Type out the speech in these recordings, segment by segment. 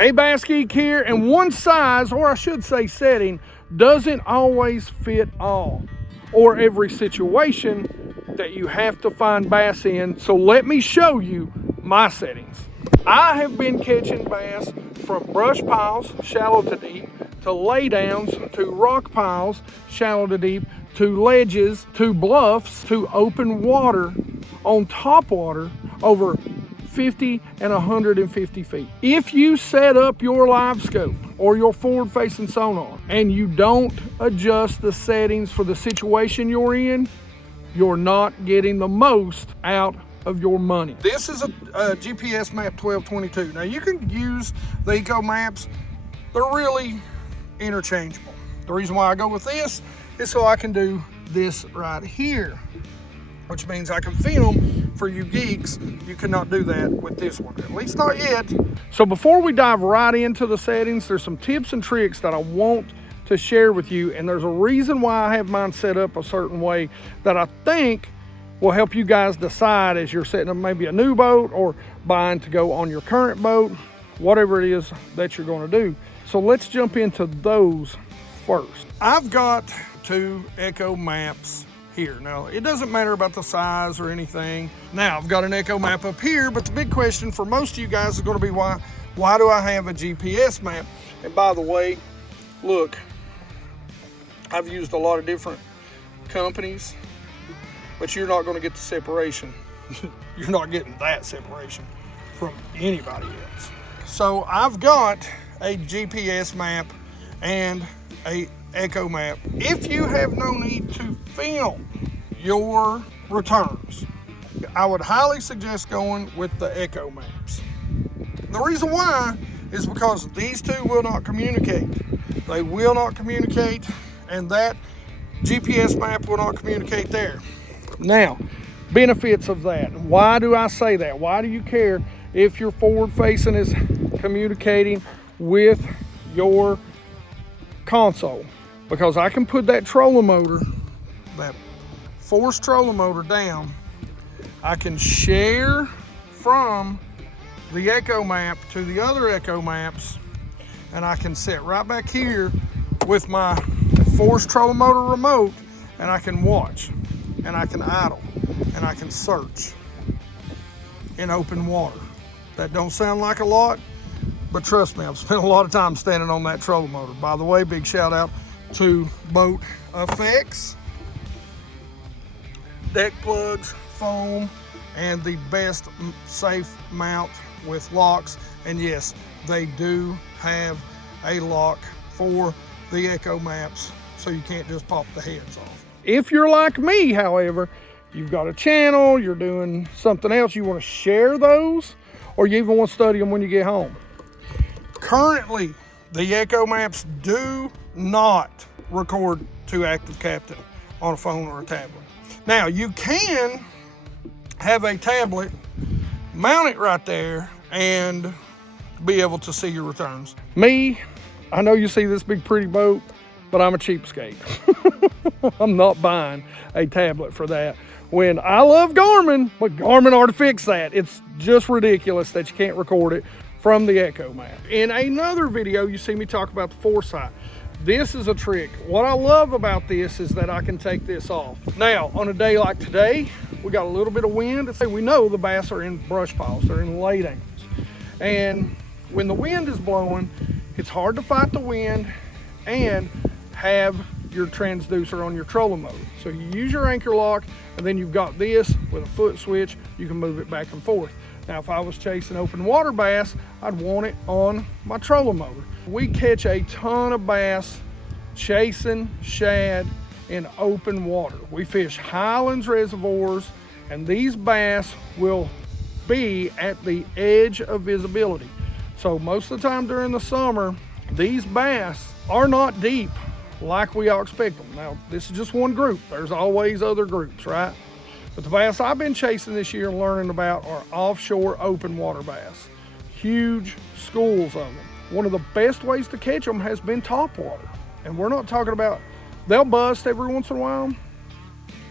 Hey, BassGeek here, and one size, or I should say setting, doesn't always fit all or every situation that you have to find bass in. So let me show you my settings. I have been catching bass from brush piles, shallow to deep, to laydowns, to rock piles, shallow to deep, to ledges, to bluffs, to open water, on top water, over 50 and 150 feet. If you set up your live scope or your forward facing sonar and you don't adjust the settings for the situation you're in, you're not getting the most out of your money. This is a GPS map 1222. Now you can use the eco maps. They're really interchangeable. The reason why I go with this is so I can do this right here, which means I can film for you geeks. You cannot do that with this one, at least not yet. So before we dive right into the settings, there's some tips and tricks that I want to share with you, and there's a reason why I have mine set up a certain way that I think will help you guys decide as you're setting up maybe a new boat or buying to go on your current boat, whatever it is that you're going to do. So let's jump into those first. I've got two echo maps here. Now, it doesn't matter about the size or anything. Now, I've got an echo map up here, but the big question for most of you guys is going to be why do I have a GPS map? And by the way, look, I've used a lot of different companies, but you're not going to get the separation. You're not getting that separation from anybody else. So I've got a GPS map and a echo map. If you have no need to film your returns, I would highly suggest going with the echo maps. The reason why is because these two will not communicate. They will not communicate, and that GPS map will not communicate there. Now, benefits of that. Why do I say that? Why do you care if your forward facing is communicating with your console? Because I can put that trolling motor, that forced trolling motor down. I can share from the echo map to the other echo maps, and I can sit right back here with my forced trolling motor remote, and I can watch, and I can idle, and I can search in open water. That don't sound like a lot, but trust me, I've spent a lot of time standing on that trolling motor. By the way, big shout out to Boat Effects, deck plugs, foam, and the best safe mount with locks. And yes, they do have a lock for the echo maps, so you can't just pop the heads off. If you're like me, however, you've got a channel, you're doing something else, you want to share those, or you even want to study them when you get home. Currently, the echo maps do not record to active captain on a phone or a tablet. Now, you can have a tablet, mount it right there, and be able to see your returns. Me, I know you see this big pretty boat, but I'm a cheapskate. I'm not buying a tablet for that. When I love Garmin, but Garmin ought to fix that. It's just ridiculous that you can't record it from the echo map. In another video, you see me talk about the Foresight. This is a trick. What I love about this is that I can take this off. Now, on a day like today, we got a little bit of wind. We know the bass are in brush piles, they're in laydowns. And when the wind is blowing, it's hard to fight the wind and have your transducer on your trolling motor. So you use your anchor lock, and then you've got this with a foot switch. You can move it back and forth. Now, if I was chasing open water bass, I'd want it on my trolling motor. We catch a ton of bass chasing shad in open water. We fish highlands reservoirs, and these bass will be at the edge of visibility. So most of the time during the summer, these bass are not deep like we all expect them. Now, this is just one group. There's always other groups, right? But the bass I've been chasing this year and learning about are offshore open water bass. Huge schools of them. One of the best ways to catch them has been top water. And we're not talking about, they'll bust every once in a while,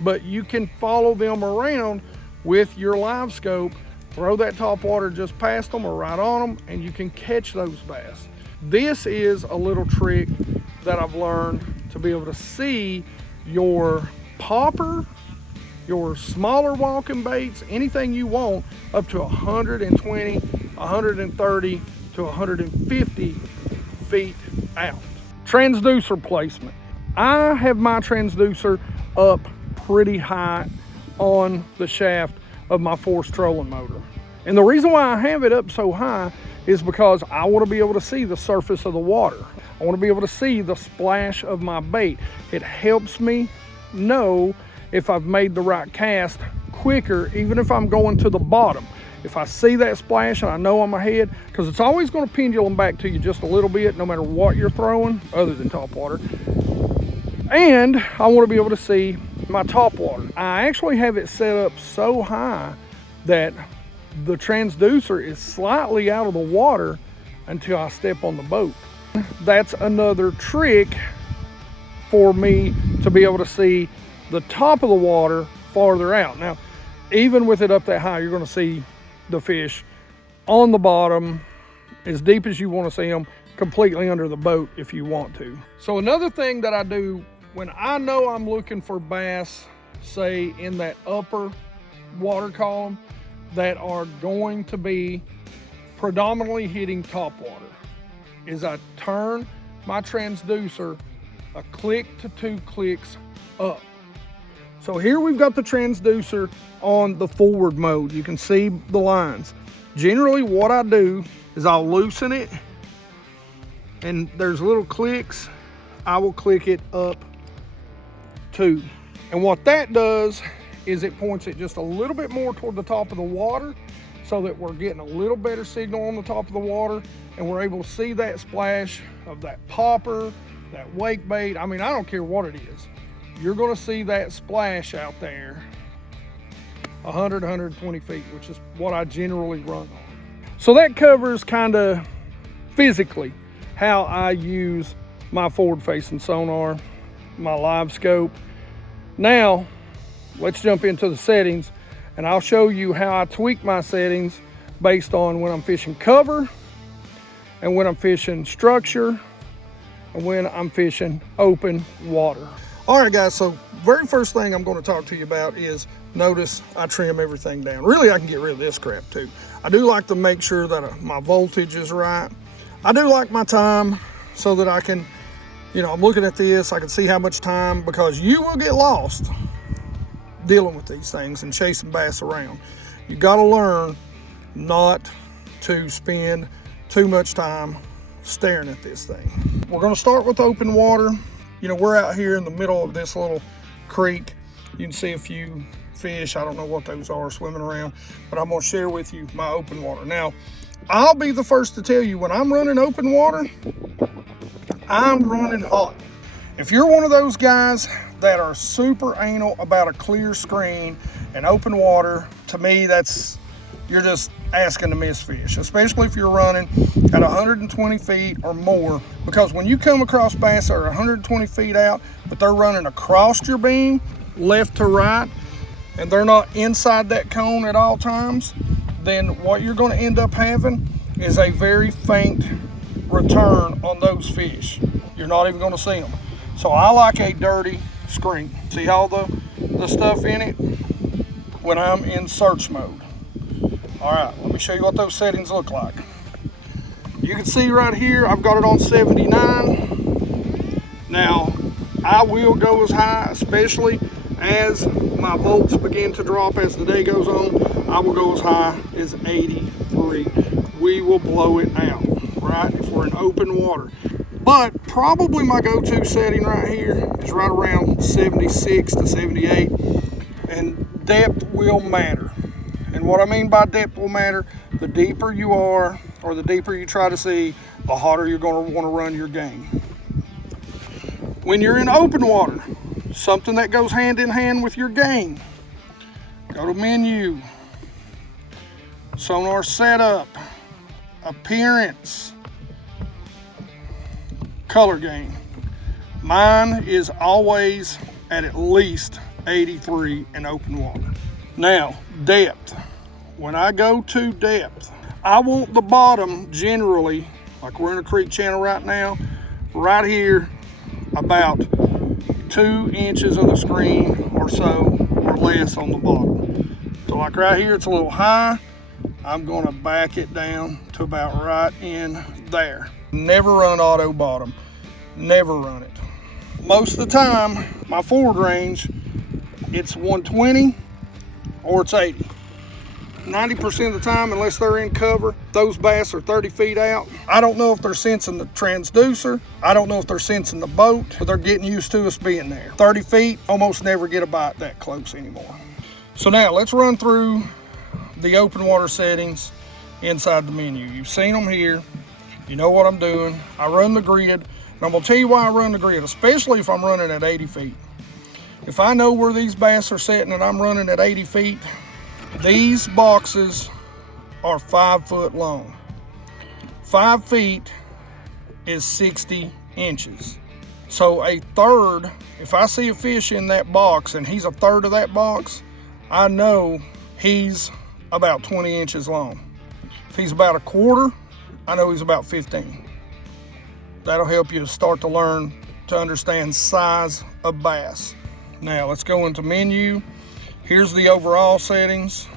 but you can follow them around with your live scope Throw that top water just past them or right on them, and you can catch those bass. This is a little trick that I've learned to be able to see your popper, your smaller walking baits, anything you want, up to 120, 130 to 150 feet out. Transducer placement. I have my transducer up pretty high on the shaft of my force trolling motor. And the reason why I have it up so high is because I want to be able to see the surface of the water. I want to be able to see the splash of my bait. It helps me know if I've made the right cast quicker, even if I'm going to the bottom. If I see that splash and I know I'm ahead, because it's always going to pendulum back to you just a little bit, no matter what you're throwing, other than top water. And I want to be able to see my top water. I actually have it set up so high that the transducer is slightly out of the water until I step on the boat. That's another trick for me to be able to see the top of the water farther out. Now, even with it up that high, you're going to see the fish on the bottom as deep as you want to see them, completely under the boat if you want to. So another thing that I do when I know I'm looking for bass, say in that upper water column, that are going to be predominantly hitting top water, is I turn my transducer a click to 2 clicks up. So here we've got the transducer on the forward mode. You can see the lines. Generally what I do is I'll loosen it, and there's little clicks. I will click it up 2. And what that does is it points it just a little bit more toward the top of the water, so that we're getting a little better signal on the top of the water, and we're able to see that splash of that popper, that wake bait. I mean, I don't care what it is. You're gonna see that splash out there 100, 120 feet, which is what I generally run on. So that covers kind of physically how I use my forward facing sonar, my live scope. Now, let's jump into the settings, and I'll show you how I tweak my settings based on when I'm fishing cover, and when I'm fishing structure, and when I'm fishing open water. All right, guys, so very first thing I'm going to talk to you about is, notice I trim everything down. Really, I can get rid of this crap too. I do like to make sure that my voltage is right. I do like my time so that I can, you know, I'm looking at this, I can see how much time, because you will get lost dealing with these things and chasing bass around. You got to learn not to spend too much time staring at this thing. We're going to start with open water. You know, we're out here in the middle of this little creek. You can see a few fish. I don't know what those are swimming around, but I'm going to share with you my open water. Now, I'll be the first to tell you, when I'm running open water, I'm running hot. If you're one of those guys that are super anal about a clear screen and open water, to me, you're just asking to miss fish, especially if you're running at 120 feet or more, because when you come across bass that are 120 feet out, but they're running across your beam, left to right, and they're not inside that cone at all times, then what you're going to end up having is a very faint return on those fish. You're not even going to see them. So I like a dirty screen. See all the stuff in it when I'm in search mode. All right, let me show you what those settings look like. You can see right here, I've got it on 79. Now, I will go as high, especially as my volts begin to drop as the day goes on. I will go as high as 83. We will blow it out, right, if we're in open water. But probably my go-to setting right here is right around 76 to 78, and depth will matter. And what I mean by depth will matter, the deeper you are, or the deeper you try to see, the hotter you're going to want to run your game. When you're in open water, something that goes hand in hand with your game, go to menu, sonar setup, appearance, color game. Mine is always at least 83 in open water. Now, depth. when I go to depth, I want the bottom generally, like we're in a creek channel right now, right here, about 2 inches of the screen or so or less on the bottom. So like right here, it's a little high. I'm gonna back it down to about right in there. Never run auto bottom, never run it. Most of the time, my forward range, it's 120 or it's 80. 90% of the time, unless they're in cover, those bass are 30 feet out. I don't know if they're sensing the transducer. I don't know if they're sensing the boat, but they're getting used to us being there. 30 feet, almost never get a bite that close anymore. So now let's run through the open water settings inside the menu. You've seen them here. You know what I'm doing. I run the grid, and I'm gonna tell you why I run the grid, especially if I'm running at 80 feet. If I know where these bass are sitting and I'm running at 80 feet, these boxes are 5 foot long. 5 feet is 60 inches. So a third, if I see a fish in that box and he's a third of that box, I know he's about 20 inches long. If he's about a quarter, I know he's about 15. That'll help you start to learn to understand size of bass. Now let's go into menu. Here's the overall settings.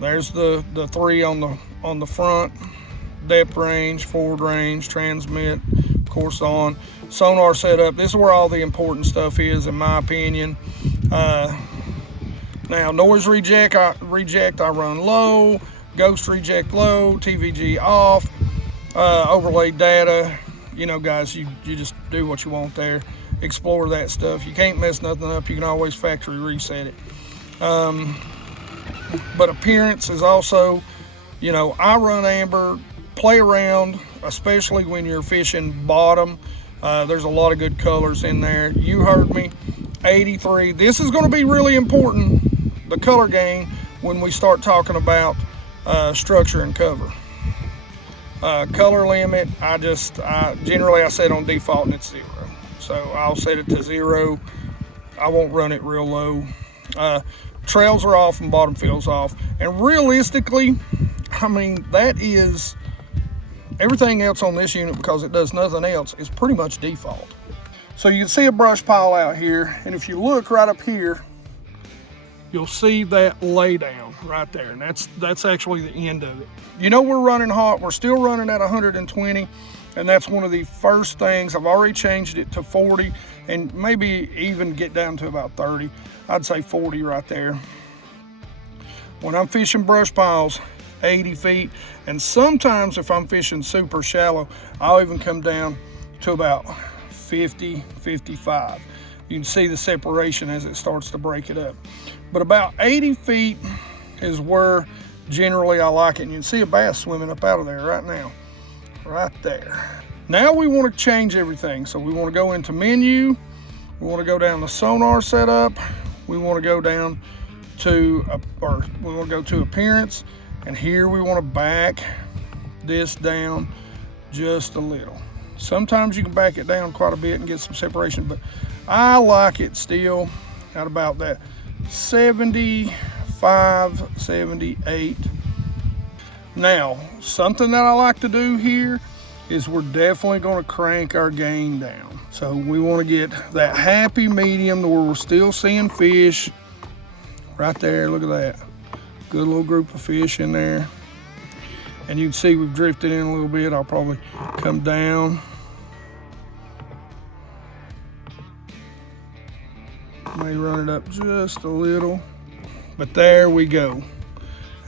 There's the 3 on the front. Depth range, forward range, transmit, of course on. Sonar setup. This is where all the important stuff is, in my opinion. Now noise reject I run low. Ghost reject low. TVG off. Overlay data. You know, guys, you just do what you want there. Explore that stuff. You can't mess nothing up. You can always factory reset it. But appearance is also, you know, I run amber. Play around, especially when you're fishing bottom. There's a lot of good colors in there. You heard me. 83. This is going to be really important, the color game, when we start talking about structure and cover. Color limit, I generally set on default and it's 0. So I'll set it to 0. I won't run it real low. Trails are off and bottom fill's off. And realistically, I mean, that is everything else on this unit, because it does nothing else, is pretty much default. So you can see a brush pile out here, and if you look right up here, you'll see that lay down right there, and that's actually the end of it. You know, we're running hot. We're still running at 120, and that's one of the first things. I've already changed it to 40, and maybe even get down to about 30. I'd say 40 right there. When I'm fishing brush piles, 80 feet, and sometimes if I'm fishing super shallow, I'll even come down to about 50, 55. You can see the separation as it starts to break it up. But about 80 feet is where generally I like it. And you can see a bass swimming up out of there right now, right there. Now we want to change everything. So we want to go into menu. We want to go down to sonar setup. We want to go down to, we want to go to appearance. And here we want to back this down just a little. Sometimes you can back it down quite a bit and get some separation, but I like it still at about that 75, 78. Now, something that I like to do here is we're definitely going to crank our gain down. So we want to get that happy medium to where we're still seeing fish. Right there, look at that. Good little group of fish in there. And you can see we've drifted in a little bit. I'll probably come down. May run it up just a little. But there we go.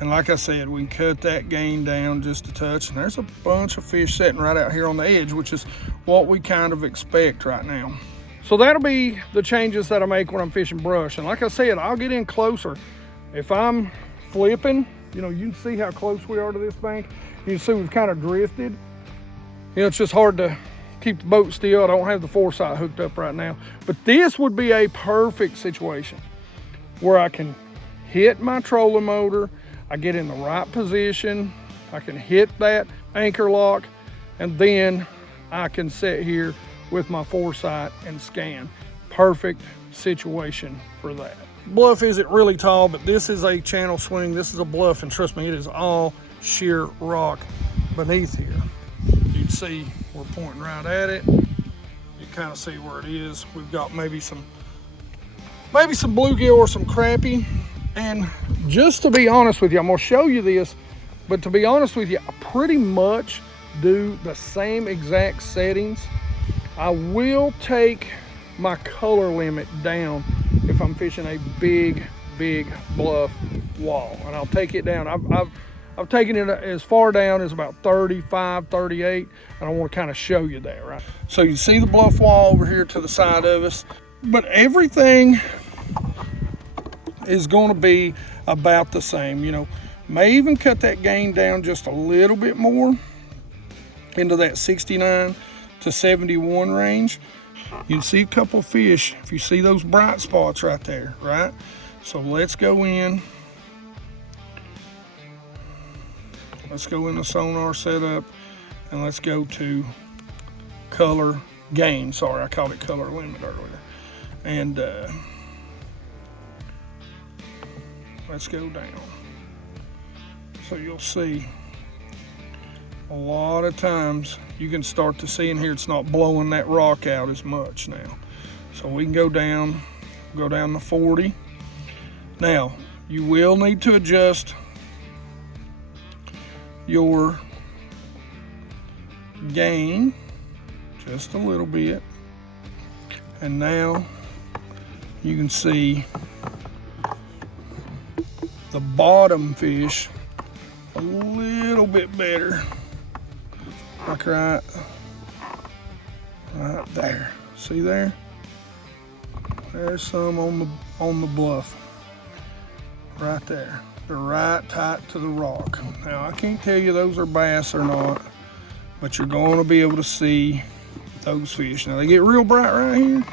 And like I said, we can cut that gain down just a touch. And there's a bunch of fish sitting right out here on the edge, which is what we kind of expect right now. So that'll be the changes that I make when I'm fishing brush. And like I said, I'll get in closer. If I'm flipping, you know, you can see how close we are to this bank. You can see we've kind of drifted. You know, it's just hard to keep the boat still. I don't have the Foresight hooked up right now. But this would be a perfect situation where I can hit my trolling motor, I get in the right position, I can hit that anchor lock, and then I can sit here with my Foresight and scan. Perfect situation for that. bluff isn't really tall, but this is a channel swing. This is a bluff, and trust me, it is all sheer rock beneath here. You'd see we're pointing right at it. You kind of see where it is. We've got maybe some bluegill or some crappie. And just to be honest with you, I'm gonna show you this, but to be honest with you, I pretty much do the same exact settings. I will take my color limit down if I'm fishing a big bluff wall, and I'll take it down. I've taken it as far down as about 35, 38, and I want to kind of show you that, right? So you see the bluff wall over here to the side of us, but everything is going to be about the same. You know, may even cut that gain down just a little bit more into that 69 to 71 range. You can see a couple of fish if you see those bright spots right there, right? So let's go in. Let's go in the sonar setup, and let's go to color gain. Sorry, I called it color limit earlier. And let's go down. So you'll see a lot of times you can start to see in here it's not blowing that rock out as much now. So we can go down to 40. Now, you will need to adjust your gain just a little bit. And now you can see the bottom fish a little bit better. Like right there. See there? There's some on the bluff. Right there. They're right tight to the rock. Now I can't tell you those are bass or not, but you're going to be able to see those fish. Now they get real bright right here.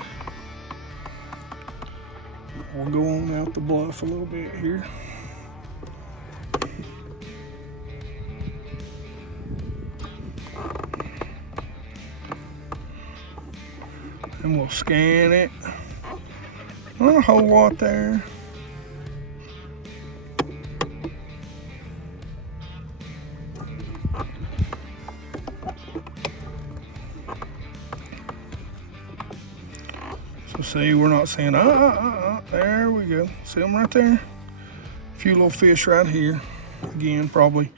We'll go on out the bluff a little bit here. And we'll scan it. Not a whole lot there. So see, we're not seeing, there we go. See them right there? A few little fish right here. Again, probably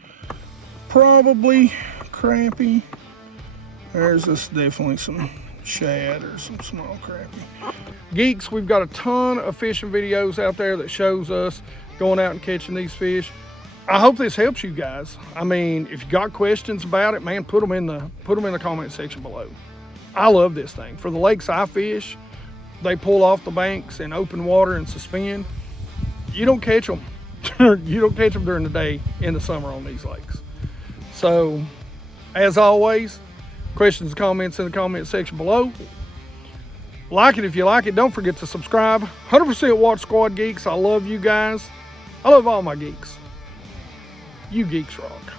crappie. There's this definitely some shad or some small crappie. Geeks, we've got a ton of fishing videos out there that shows us going out and catching these fish. I hope this helps you guys. I mean, if you got questions about it, man, put them in the comment section below. I love this thing. For the lakes I fish, they pull off the banks in open water and suspend. You don't catch them. You don't catch them during the day in the summer on these lakes. So, as always, questions and comments in the comment section below. Like it if you like it. Don't forget to subscribe. 100% Watch Squad Geeks. I love you guys. I love all my geeks. You geeks rock.